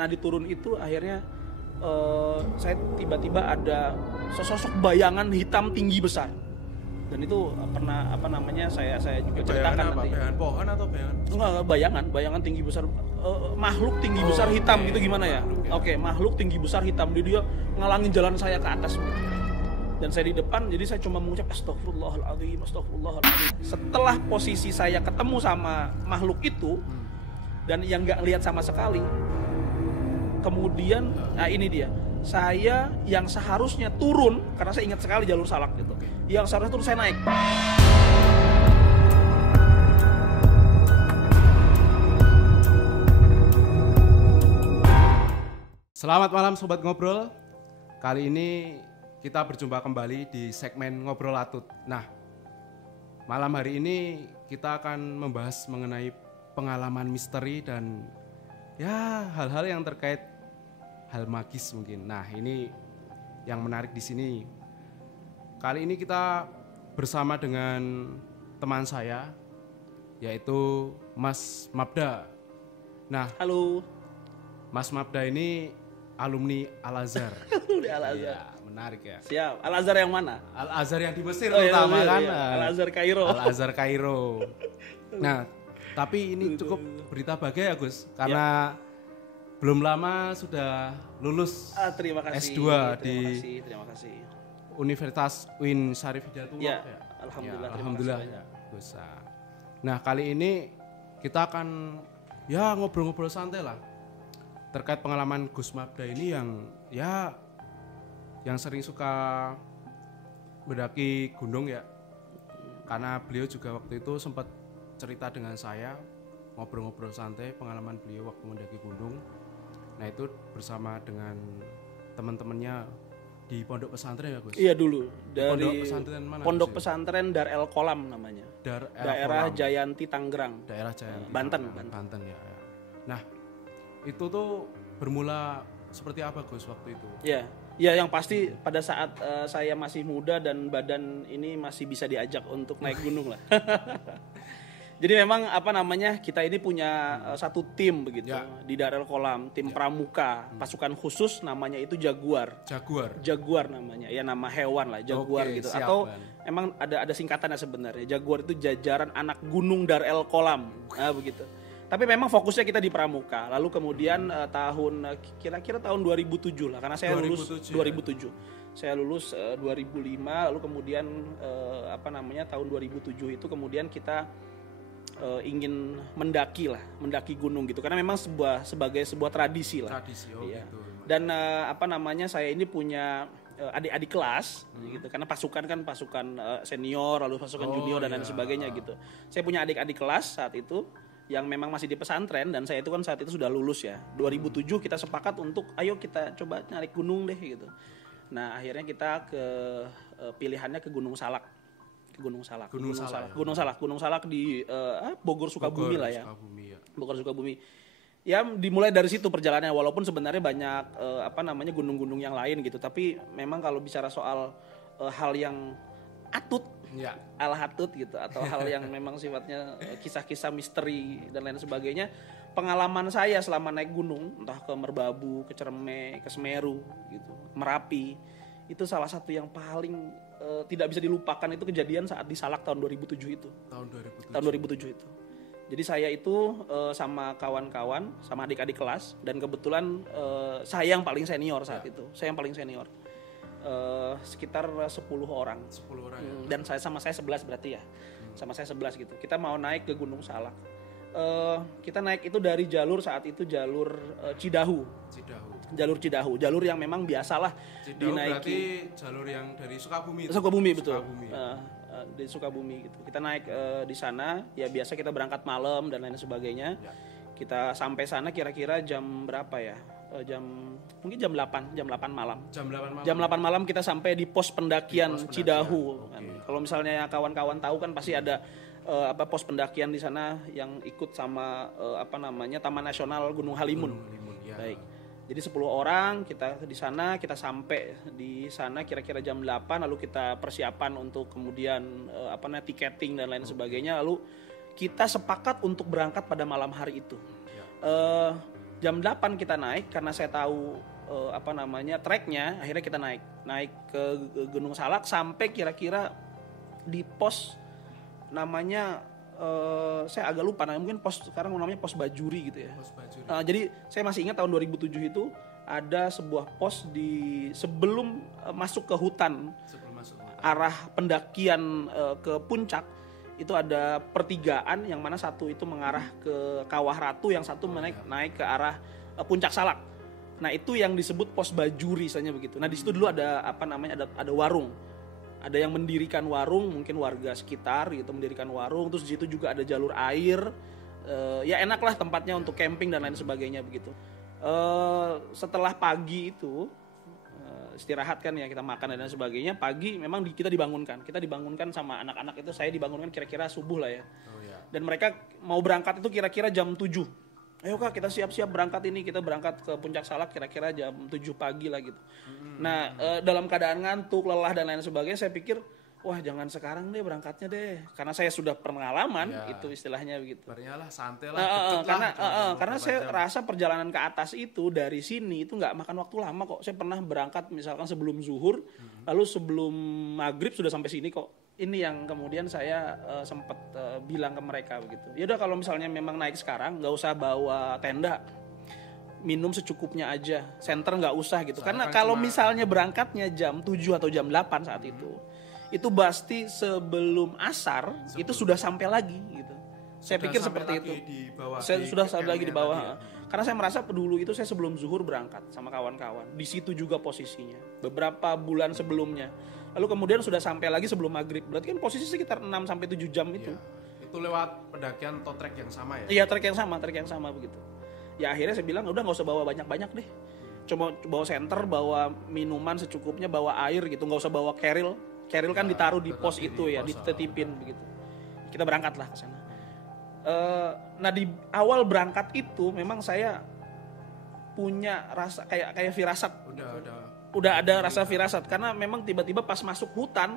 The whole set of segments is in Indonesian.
Nah di turun itu akhirnya saya tiba-tiba ada sosok bayangan hitam tinggi besar, dan itu pernah saya juga ceritakan nanti. Bayangan pohon atau bayangan? Enggak, bayangan tinggi besar, makhluk tinggi besar hitam gitu gimana ya? Oke, makhluk tinggi besar hitam, dia ngalangin jalan saya ke atas gitu. Dan saya di depan, jadi saya cuma mengucap astagfirullahaladzim, astagfirullahaladzim. Setelah posisi saya ketemu sama makhluk itu dan yang nggak lihat sama sekali, kemudian, nah ini dia, saya yang seharusnya turun, karena saya ingat sekali jalur Salak gitu, yang seharusnya turun saya naik. Selamat malam Sobat Ngobrol. Kali ini kita berjumpa kembali di segmen Ngobrol Atut. Nah, malam hari ini kita akan membahas mengenai pengalaman misteri dan ya hal-hal yang terkait hal magis mungkin. Nah, ini yang menarik di sini. Kali ini kita bersama dengan teman saya, yaitu Mas Mabda. Nah, Halo. Mas Mabda ini alumni Al-Azhar. Al-Azhar. Iya, menarik ya. Siap. Al-Azhar yang mana? Al-Azhar yang di Mesir Iya, terutama iya, kan. iya. Al-Azhar Kairo. Al-Azhar Kairo. Nah, tapi ini cukup berita bahagia ya Gus, karena belum lama sudah lulus Terima kasih. S2 Terima kasih. Universitas UIN Syarif Hidayatullah. Ya, Ya. alhamdulillah. Ya, terima alhamdulillah kasih ya, Gus. Nah, kali ini kita akan ya ngobrol-ngobrol santai lah terkait pengalaman Gus Mabda ini yang sering suka mendaki gunung ya. Karena beliau juga waktu itu sempat cerita dengan saya, ngobrol-ngobrol santai pengalaman beliau waktu mendaki gunung. Nah, itu bersama dengan teman-temannya di pondok pesantren ya Gus? Iya dulu, dari pondok pesantren mana? Pondok pesantren Dar El Kolam namanya. Daerah Kolam. Jayanti Tangerang. Daerah Jayanti Banten. Ya. Nah, itu tuh bermula seperti apa Gus waktu itu? Ya, yang pasti pada saat saya masih muda dan badan ini masih bisa diajak untuk naik gunung lah. Jadi memang kita ini punya satu tim begitu di Darel Kolam, tim pramuka, pasukan khusus namanya itu Jaguar. Jaguar namanya, ya nama hewan lah, Jaguar gitu. Siap, atau emang ada singkatannya sebenarnya. Jaguar itu jajaran anak gunung Darel Kolam. Nah, begitu. Tapi memang fokusnya kita di pramuka. Lalu kemudian kira-kira tahun 2007 lah, karena saya lulus 2007. Saya lulus 2005, lalu kemudian tahun 2007 itu kemudian kita ingin mendaki gunung gitu, karena memang sebagai sebuah tradisi lah. Iya. Gitu. Dan saya ini punya adik-adik kelas gitu, karena pasukan senior, lalu pasukan junior dan lain sebagainya gitu. Saya punya adik-adik kelas saat itu yang memang masih di pesantren, dan saya itu kan saat itu sudah lulus ya. 2007 kita sepakat untuk ayo kita coba narik gunung deh gitu. Nah, akhirnya kita pilihannya ke Gunung Salak. Gunung Salak di Bogor Sukabumi lah ya. Bogor Sukabumi. Ya dimulai dari situ perjalanannya, walaupun sebenarnya banyak gunung-gunung yang lain gitu, tapi memang kalau bicara soal hal yang atut, ala hatut gitu, atau hal yang memang sifatnya kisah-kisah misteri dan lain sebagainya, pengalaman saya selama naik gunung, entah ke Merbabu, ke Cerme, ke Semeru gitu, Merapi, itu salah satu yang paling tidak bisa dilupakan itu kejadian saat di Salak tahun 2007 itu. Tahun 2007 itu. Jadi saya itu sama kawan-kawan, sama adik-adik kelas, dan kebetulan saya yang paling senior saat itu. Saya yang paling senior. Sekitar 10 orang. 10 orang ya. Dan sama saya 11 berarti ya. Sama saya 11 gitu. Kita mau naik ke Gunung Salak. Kita naik itu dari jalur Cidahu. Jalur Cidahu, jalur yang memang biasalah Cidahu dinaiki. Berarti jalur yang dari Sukabumi. Sukabumi betul. Ya. Di Sukabumi gitu. Kita naik di sana, ya biasa kita berangkat malam dan lain sebagainya. Ya. Kita sampai sana kira-kira jam berapa ya? Mungkin jam 8 malam. Jam 8 malam kita sampai di pos pendakian Cidahu. Kalau misalnya kawan-kawan tahu kan pasti ada pos pendakian di sana yang ikut sama Taman Nasional Gunung Halimun. Ya. Baik. Jadi 10 orang kita di sana, kita sampai di sana kira-kira jam 8, lalu kita persiapan untuk kemudian tiketing dan lain sebagainya, lalu kita sepakat untuk berangkat pada malam hari itu. Jam 8 kita naik karena saya tahu treknya, akhirnya kita naik ke Gunung Salak sampai kira-kira di pos namanya saya agak lupa, mungkin pos sekarang namanya pos Bajuri gitu ya. Pos Bajuri. Jadi saya masih ingat tahun 2007 itu ada sebuah pos di sebelum masuk ke hutan. Arah pendakian ke puncak itu ada pertigaan yang mana satu itu mengarah ke Kawah Ratu, yang satu naik ke arah Puncak Salak. Nah, itu yang disebut pos Bajuri misalnya begitu. Nah, di situ dulu ada ada warung. Ada yang mendirikan warung, mungkin warga sekitar gitu mendirikan warung, terus di situ juga ada jalur air. Ya enak lah tempatnya untuk camping dan lain sebagainya begitu. Setelah pagi itu istirahat kan ya, kita makan dan lain sebagainya. Pagi memang kita dibangunkan sama anak-anak itu. Saya dibangunkan kira-kira subuh lah ya. Dan mereka mau berangkat itu kira-kira jam 7. Ayo Kak, kita siap-siap berangkat ini, kita berangkat ke Puncak Salak kira-kira jam 7 pagi lah gitu. Nah, dalam keadaan ngantuk, lelah dan lain sebagainya, saya pikir wah jangan sekarang deh berangkatnya deh, karena saya sudah pengalaman itu istilahnya begitu. Barialah santai lah. Karena saya rasa perjalanan ke atas itu dari sini itu nggak makan waktu lama kok. Saya pernah berangkat misalkan sebelum zuhur, lalu sebelum maghrib sudah sampai sini kok. Ini yang kemudian saya sempat bilang ke mereka begitu. Ya udah kalau misalnya memang naik sekarang nggak usah bawa tenda, minum secukupnya aja, senter nggak usah gitu. Karena kalau misalnya berangkatnya jam 7 atau jam 8 saat itu pasti sebelum asar itu sudah sampai lagi gitu. Saya pikir seperti itu. Saya sudah sampai lagi di bawah. Karena saya merasa dulu itu saya sebelum zuhur berangkat sama kawan-kawan. Di situ juga posisinya beberapa bulan sebelumnya. Lalu kemudian sudah sampai lagi sebelum maghrib. Berarti kan posisi sekitar 6 sampai 7 jam itu. Itu lewat pendakian atau trek yang sama ya? Iya, trek yang sama begitu. Ya akhirnya saya bilang udah nggak usah bawa banyak-banyak deh. Coba bawa senter, bawa minuman secukupnya, bawa air gitu, nggak usah bawa keril. Keril kan ditaruh di pos itu ya, ditetipin begitu. Kita berangkatlah ke sana. Nah di awal berangkat itu memang saya punya rasa kayak firasat. Udah ada rasa firasat karena memang tiba-tiba pas masuk hutan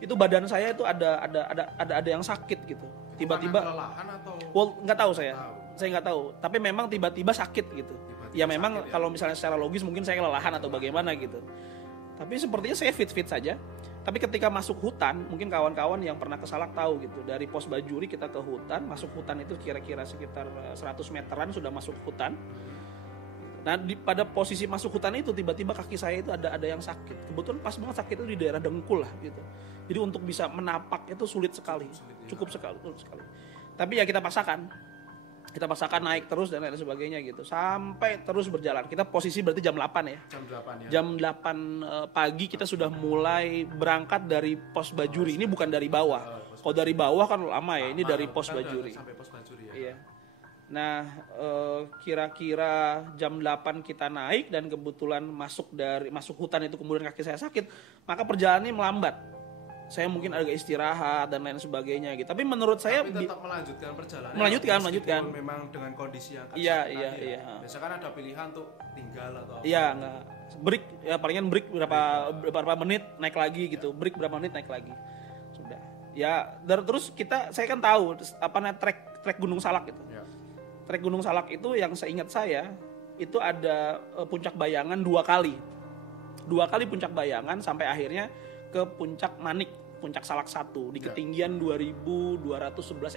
itu badan saya itu ada yang sakit gitu. Tiba-tiba kelelahan atau nggak tahu saya nggak tahu. Tapi memang tiba-tiba sakit gitu. Ya memang kalau misalnya secara logis mungkin saya kelelahan atau bagaimana gitu. Tapi sepertinya saya fit-fit saja. Tapi ketika masuk hutan, mungkin kawan-kawan yang pernah ke Salak tahu gitu. Dari pos Bajuri kita ke hutan, masuk hutan itu kira-kira sekitar 100 meteran sudah masuk hutan. Nah, pada posisi masuk hutan itu tiba-tiba kaki saya itu ada yang sakit. Kebetulan pas banget sakit itu di daerah dengkul lah gitu. Jadi untuk bisa menapak itu sulit sekali. Cukup sekali. Tapi ya kita paksakan naik terus dan lain sebagainya gitu sampai terus berjalan. Kita posisi berarti jam 8 ya. Jam 8 pagi kita sudah mulai berangkat dari pos Bajuri. Ini bukan dari bawah. Kalau dari bawah kan lama ya. Ini dari pos Bajuri. Sampai pos Bajuri ya. Iya. Nah, kira-kira jam 8 kita naik dan kebetulan masuk hutan itu kemudian kaki saya sakit, maka perjalanannya melambat. Saya mungkin agak istirahat dan lain sebagainya gitu. Tapi menurut saya tetap melanjutkan perjalanan. Melanjutkan. Memang dengan kondisi yang iya. Biasanya kan ada pilihan untuk tinggal atau iya, enggak. Break ya palingan break berapa menit naik lagi gitu. Break berapa menit naik lagi. Sudah. Ya, terus saya kan tahu trek Gunung Salak itu. Ya. Trek Gunung Salak itu yang seingat saya itu ada puncak bayangan 2 kali. 2 kali puncak bayangan sampai akhirnya ke puncak Manik, puncak Salak 1 di ketinggian 2211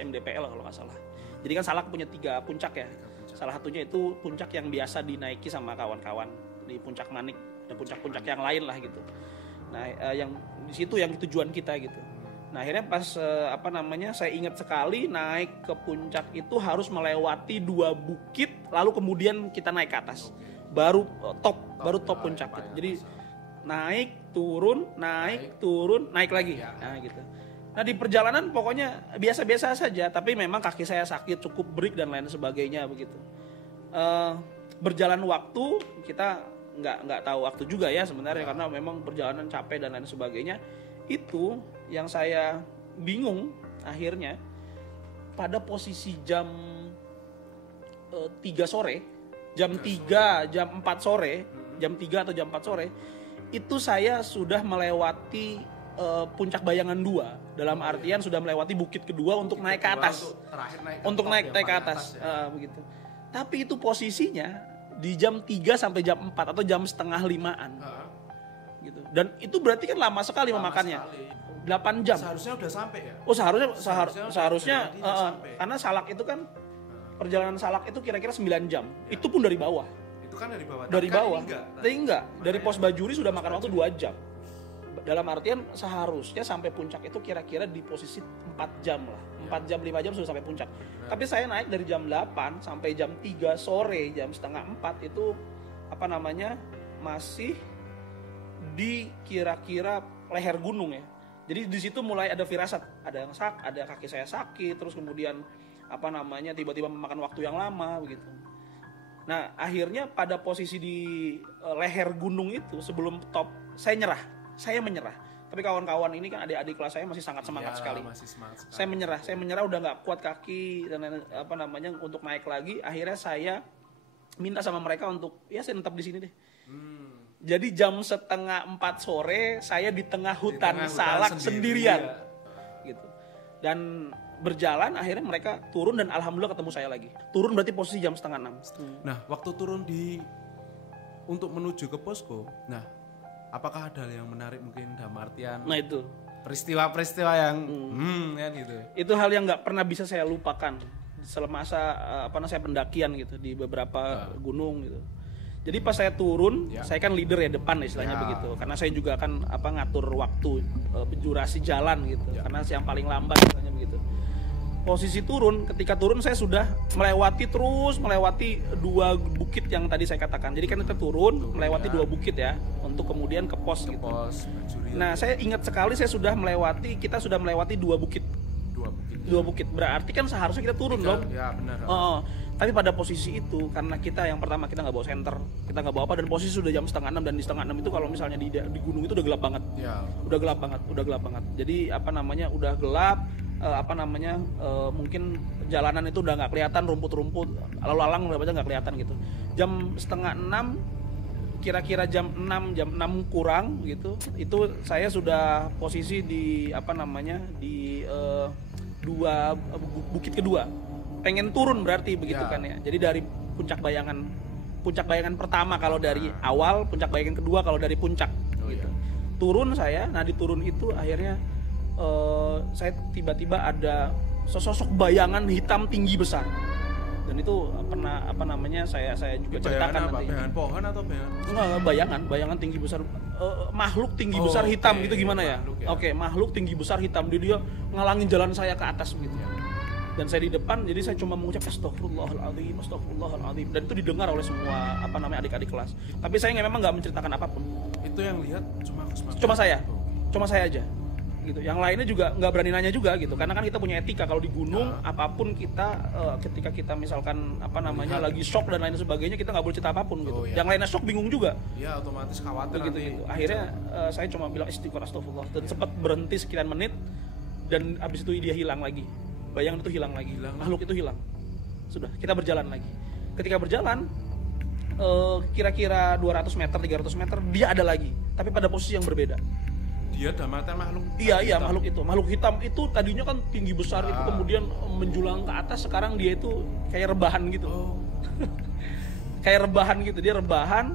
mdpl kalau nggak salah. Jadi kan Salak punya 3 puncak ya. Salah satunya itu puncak yang biasa dinaiki sama kawan-kawan di puncak Manik dan puncak-puncak yang lain lah gitu. Nah, yang di situ yang tujuan kita gitu. Nah, akhirnya pas saya ingat sekali naik ke puncak itu harus melewati 2 bukit lalu kemudian kita naik ke atas. Baru top puncak gitu. Jadi naik turun naik lagi nah gitu. Nah di perjalanan pokoknya biasa-biasa saja, tapi memang kaki saya sakit, cukup break dan lain sebagainya begitu. Berjalan waktu kita nggak tahu waktu juga ya sebenarnya karena memang perjalanan capek dan lain sebagainya. Itu yang saya bingung akhirnya pada posisi jam 3 sore, jam 3, jam 4 sore, jam 3 atau jam 4 sore itu saya sudah melewati puncak bayangan 2 dalam artian sudah melewati bukit kedua untuk naik ke atas. Untuk naik ke atas begitu. Tapi itu posisinya di jam 3 sampai jam 4 atau jam setengah 5-an. Gitu. Dan itu berarti kan lama sekali memakannya. 8 jam. Seharusnya udah sampai ya? Oh, seharusnya karena salak itu kan perjalanan salak itu kira-kira 9 jam. Ya. Itu pun dari bawah. Itu kan dari bawah. Dari bawah. Tapi enggak. Dari pos Bajuri sudah makan waktu 2 jam. Dalam artian seharusnya sampai puncak itu kira-kira di posisi 4 jam lah. 4 jam, 5 jam sudah sampai puncak. Tapi saya naik dari jam 8 sampai jam 3 sore, jam setengah 4 itu masih di kira-kira leher gunung ya. Jadi di situ mulai ada firasat, ada kaki saya sakit, terus kemudian tiba-tiba memakan waktu yang lama begitu. Nah, akhirnya pada posisi di leher gunung itu sebelum top saya menyerah. Tapi kawan-kawan ini kan adik-adik kelas saya masih sangat semangat sekali. Masih semangat sekali. Saya menyerah udah nggak kuat kaki dan untuk naik lagi. Akhirnya saya minta sama mereka untuk saya tetap di sini deh. Jadi jam setengah 4 sore saya di tengah hutan salak sendirian. Gitu. Dan berjalan akhirnya mereka turun dan alhamdulillah ketemu saya lagi. Turun berarti posisi jam setengah 6. Nah, waktu turun untuk menuju ke posko. Nah, apakah ada yang menarik mungkin dalam artian? Nah, itu peristiwa-peristiwa yang kan gitu. Itu hal yang nggak pernah bisa saya lupakan selama saya pendakian gitu di beberapa gunung gitu. Jadi pas saya turun, saya kan leader ya depan istilahnya begitu. Karena saya juga akan ngatur waktu durasi jalan gitu. Karena yang paling lambat istilahnya begitu. Posisi ketika turun saya sudah melewati 2 bukit yang tadi saya katakan. Jadi kan kita turun melewati 2 bukit ya untuk kemudian ke pos gitu. Nah, saya ingat sekali kita sudah melewati 2 bukit. 2 bukit. Berarti kan seharusnya kita turun dong. Ya, benar. Tapi pada posisi itu karena kita yang pertama kita nggak bawa senter, kita nggak bawa apa, dan posisi sudah jam setengah 6 dan di setengah 6 itu kalau misalnya di gunung itu udah gelap banget. Udah gelap banget. Jadi udah gelap. Mungkin jalanan itu udah nggak kelihatan, rumput-rumput lalu lalang udah banyak nggak kelihatan gitu. Jam setengah 6, kira-kira jam 6 kurang gitu, itu saya sudah posisi di di 2 bukit kedua, pengen turun berarti begitu kan ya. Jadi dari puncak bayangan pertama kalau dari awal, puncak bayangan kedua kalau dari puncak gitu. Turun saya, nah di turun itu akhirnya saya tiba-tiba ada sesosok bayangan hitam tinggi besar, dan itu pernah saya juga ceritakan nanti. Bayangan pohon atau bayangan tinggi besar, makhluk tinggi besar hitam gitu gimana ya? Oke, makhluk tinggi besar hitam, dia ngalangin jalan saya ke atas begitu. Dan saya di depan, jadi saya cuma mengucap astagfirullahaladzim, dan itu didengar oleh semua adik-adik kelas. Tapi saya memang nggak menceritakan apapun. Itu yang lihat cuma saya aja. Gitu. Yang lainnya juga nggak berani nanya juga gitu, karena kan kita punya etika kalau di gunung apapun kita ketika kita misalkan lagi shock dan lain sebagainya, kita nggak boleh cerita apapun gitu. Yang lainnya shock bingung juga. Ya otomatis khawatir gitu. Akhirnya saya cuma bilang istighfar astagfirullah, dan sempat berhenti sekian menit, dan abis itu dia hilang lagi, bayangan itu hilang lagi, makhluk itu hilang. Sudah, kita berjalan lagi. Ketika berjalan kira-kira 200 meter 300 meter dia ada lagi, tapi pada posisi yang berbeda. Dia damatan makhluk. Iya, makhluk hitam itu tadinya kan tinggi besar, itu kemudian menjulang ke atas, sekarang dia itu kayak rebahan gitu. Kayak rebahan gitu, dia rebahan,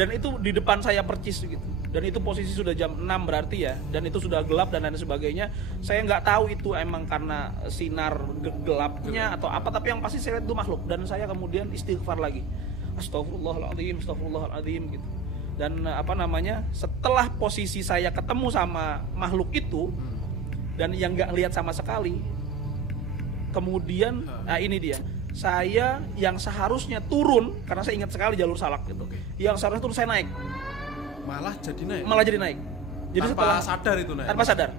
dan itu di depan saya percis gitu. Dan itu posisi sudah jam 6 berarti ya, dan itu sudah gelap dan lain sebagainya. Saya nggak tahu itu emang karena sinar gelapnya atau apa, tapi yang pasti saya lihat itu makhluk, dan saya kemudian istighfar lagi. Astagfirullahaladzim gitu. Dan setelah posisi saya ketemu sama makhluk itu dan yang nggak lihat sama sekali, kemudian ini dia, saya yang seharusnya turun karena saya ingat sekali jalur salak gitu, yang seharusnya turun saya naik, malah jadi naik. Jadi tanpa sadar itu naik. Tanpa sadar.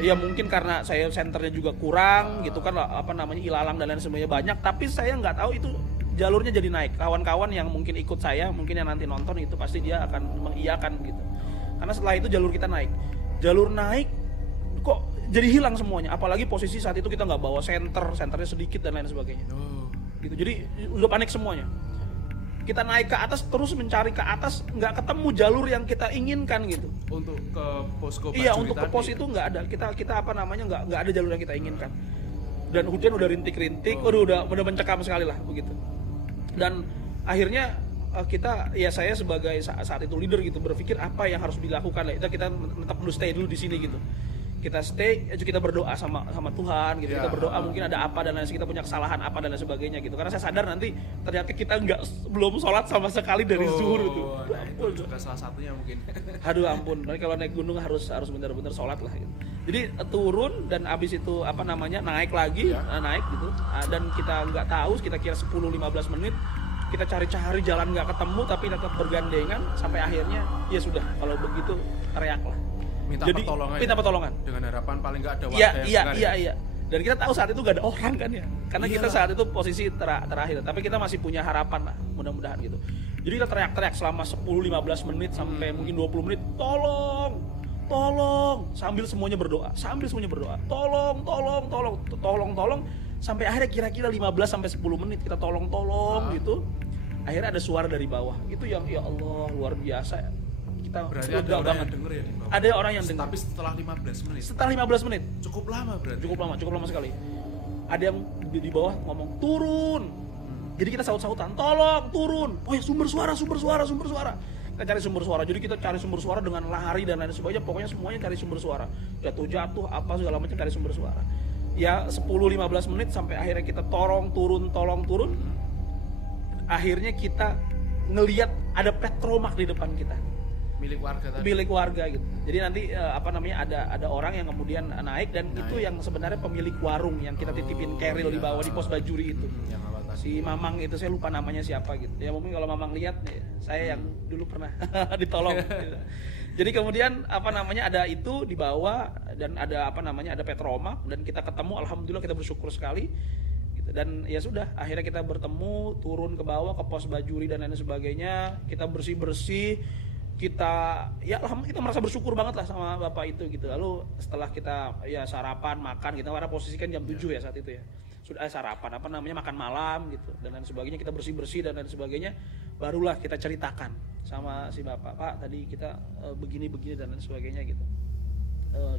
Ya mungkin karena saya senternya juga kurang gitu kan, ilalang dan lain sebagainya banyak, tapi saya nggak tahu itu jalurnya jadi naik. Kawan-kawan yang mungkin ikut saya, mungkin yang nanti nonton itu pasti dia akan mengiyakan gitu. Karena setelah itu jalur kita naik. Jalur naik kok jadi hilang semuanya. Apalagi posisi saat itu kita nggak bawa senternya sedikit dan lain sebagainya. Gitu. Jadi udah panik semuanya. Kita naik ke atas, terus mencari ke atas, nggak ketemu jalur yang kita inginkan gitu. Untuk ke posko Bajuri. Iya, untuk ke pos itu nggak ada. Kita nggak ada jalur yang kita inginkan. Dan hujan udah rintik-rintik, udah mencekam sekali lah begitu. Dan akhirnya saya sebagai saat itu leader gitu berpikir apa yang harus dilakukan lah. Kita tetap dulu stay dulu di sini gitu. Kita stay, kita berdoa sama Tuhan gitu. Kita berdoa mungkin ada apa dan lain kita punya kesalahan apa dan lain sebagainya gitu. Karena saya sadar nanti ternyata kita belum sholat sama sekali dari zuhur itu. Itu juga salah satunya mungkin. Aduh ampun, nanti kalau naik gunung harus benar-benar sholat lah gitu. Jadi turun dan abis itu naik lagi, naik gitu. Dan kita nggak tahu, kita kira 10-15 menit kita cari-cari jalan nggak ketemu tapi tetap bergandengan sampai akhirnya ya sudah, kalau begitu teriaklah. Minta pertolongan dengan harapan paling nggak ada warga iya. Dan kita tahu saat itu nggak ada orang kan ya, karena kita saat itu posisi terakhir, tapi kita masih punya harapan lah, mudah-mudahan gitu. Jadi kita teriak-teriak selama 10-15 menit sampai mungkin 20 menit, tolong, sambil semuanya berdoa, tolong, sampai akhirnya kira-kira 15-10 menit kita tolong gitu. Akhirnya ada suara dari bawah, itu yang ya Allah luar biasa. Berarti ada orang yang denger ya? Ada orang yang dengar. Tapi setelah 15 menit? Setelah 15 menit. Cukup lama berarti? Cukup lama sekali. Ada yang di bawah ngomong, turun. Jadi kita saut-sautan, tolong, turun. Oh ya, sumber suara. Kita cari sumber suara. Jadi kita cari sumber suara dengan lari dan lain sebagainya. Pokoknya semuanya cari sumber suara. Jatuh, apa segala macam cari sumber suara. Ya 10-15 menit sampai akhirnya kita tolong turun. Akhirnya kita ngelihat ada petromak di depan kita. Milik warga gitu. Jadi nanti ada orang yang kemudian naik dan itu yang sebenarnya pemilik warung yang kita titipin keril di bawah di pos Bajuri itu. Si Mamang itu saya lupa namanya siapa gitu. Ya mungkin kalau Mamang lihat saya yang dulu pernah ditolong gitu. Jadi kemudian ada itu di bawah dan ada ada petromak dan kita ketemu, alhamdulillah kita bersyukur sekali. Dan ya sudah, akhirnya kita bertemu, turun ke bawah ke pos Bajuri dan lain sebagainya. Kita bersih, kita merasa bersyukur banget lah sama bapak itu gitu. Lalu setelah kita sarapan makan, kita pada posisi kan jam 7 ya saat itu ya, sudah sarapan makan malam gitu dan lain sebagainya, kita bersih dan lain sebagainya, barulah kita ceritakan sama si bapak, Pak tadi kita begini dan lain sebagainya gitu.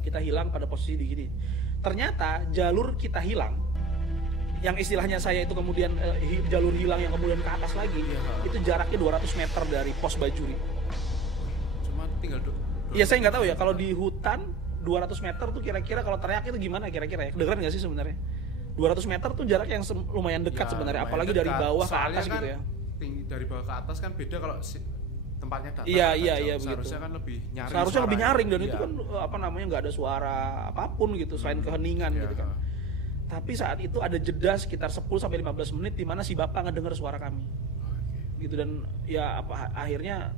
Kita hilang pada posisi di gini. Ternyata jalur kita hilang, yang istilahnya saya itu kemudian jalur hilang yang kemudian ke atas lagi, itu jaraknya 200 meter dari pos Bajuri. Iya, saya nggak tahu ya kalau di hutan 200 meter tuh kira-kira kalau teriak itu gimana kira-kira ya? Kedengeran nggak sih sebenarnya? 200 meter tuh jarak yang lumayan dekat sebenarnya, apalagi dari bawah ke atas kan, gitu ya. Dari bawah ke atas kan beda kalau tempatnya datar. Iya begitu. Seharusnya kan lebih nyaring. Seharusnya lebih nyaring dan itu kan nggak ada suara apapun gitu selain keheningan gitu kan. Tapi saat itu ada jeda sekitar 10-15 menit di mana si bapak ngedenger suara kami. Gitu, dan akhirnya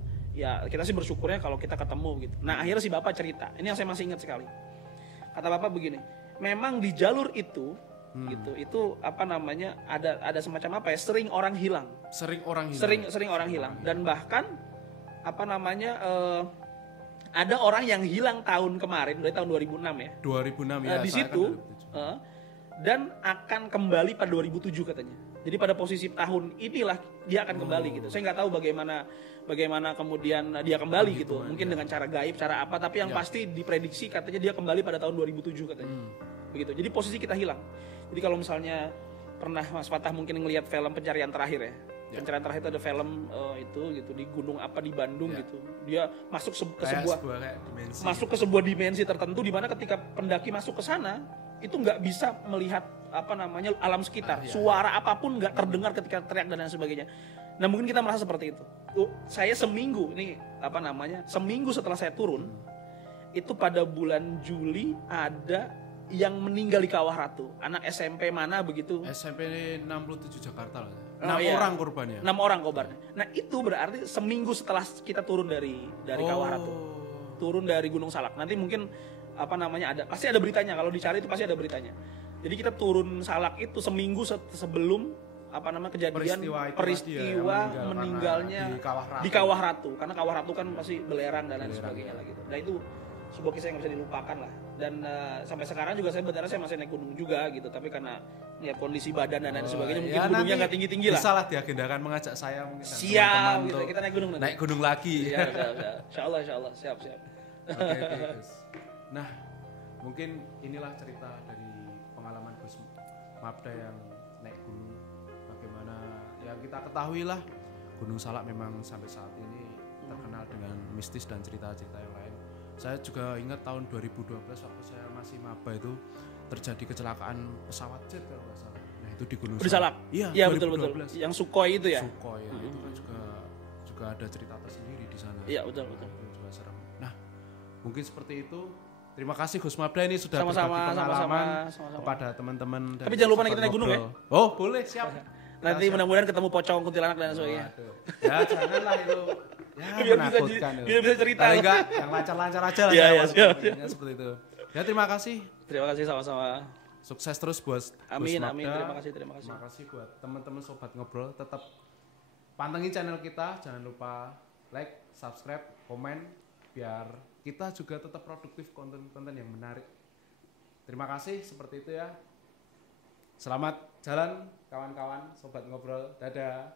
kita sih bersyukurnya kalau kita ketemu gitu. Nah akhirnya si bapak cerita, ini yang saya masih ingat sekali. Kata bapak begini, memang di jalur itu gitu, itu ada semacam sering orang hilang. Sering orang hilang. Dan bahkan ada orang yang hilang tahun kemarin, dari tahun 2006 ya. 2006 ya. Di situ dan akan kembali pada 2007 katanya. Jadi pada posisi tahun inilah dia akan kembali gitu. Saya nggak tahu bagaimana kemudian dia kembali gitu. Mungkin dengan cara gaib, cara apa. Tapi yang pasti diprediksi katanya dia kembali pada tahun 2007 katanya. Begitu. Jadi posisi kita hilang. Jadi kalau misalnya pernah Mas Fatah mungkin ngelihat film Pencarian Terakhir ya. Pencarian Terakhir itu ada film itu gitu di gunung apa di Bandung gitu. Dia masuk ke sebuah dimensi tertentu di mana ketika pendaki masuk ke sana itu nggak bisa melihat alam sekitar, suara apapun nggak terdengar ketika teriak dan lain sebagainya. Nah mungkin kita merasa seperti itu. Saya seminggu setelah saya turun itu pada bulan Juli ada yang meninggal di Kawah Ratu, anak SMP mana begitu. SMP 67 Jakarta lah. 6 orang korbannya. 6 orang korbannya. Nah itu berarti seminggu setelah kita turun dari Kawah Ratu, turun dari Gunung Salak. Nanti mungkin pasti ada beritanya, kalau dicari itu pasti ada beritanya. Jadi kita turun Salak itu seminggu sebelum kejadian peristiwa meninggalnya di Kawah Ratu. Karena Kawah Ratu kan pasti belerang dan lain sebagainya lah gitu. Nah itu sebuah kisah yang nggak bisa dilupakan lah. Dan sampai sekarang juga saya masih naik gunung juga gitu. Tapi karena kondisi badan dan lain sebagainya mungkin gunungnya nggak tinggi-tinggi lah. Bisa lah diagendakan mengajak saya mungkin. Siap gitu. Kita naik gunung nanti. Naik gunung lagi. Iya, Insya Allah siap. Oke. Nah, mungkin inilah cerita dari pengalaman Gus Mabda yang naik gunung. Bagaimana ya yang kita ketahui lah, Gunung Salak memang sampai saat ini terkenal dengan mistis dan cerita-cerita yang lain. Saya juga ingat tahun 2012 waktu saya masih maba itu terjadi kecelakaan pesawat jet kalau nggak salah. Nah itu di Gunung Salak. Iya betul. Yang Sukhoi itu ya. Sukhoi ya. Itu kan juga ada cerita tersendiri di sana. Iya betul. Itu juga serem. Nah mungkin seperti itu. Terima kasih Gus Mabda ini sudah Sama-sama, berbagi pengalaman sama-sama. kepada teman-teman. Tapi jangan lupa kita naik gunung ya. Oh boleh siap. Nanti mudah-mudahan ketemu pocong, kuntilanak dan sebagainya. Ya janganlah itu. Ya Biar menakutkan. biar bisa cerita. Paling enggak yang lancar-lancar aja lah. Iya, siap. Seperti itu. Ya terima kasih. Terima kasih sama-sama. Sukses terus buat Amin, Gus Mabda. amin. Terima kasih. Terima kasih buat teman-teman Sobat Ngobrol. Tetap pantengin channel kita. Jangan lupa like, subscribe, komen. Biar kita juga tetap produktif konten-konten yang menarik. Terima kasih seperti itu ya. Selamat jalan kawan-kawan Sobat Ngobrol. Dadah.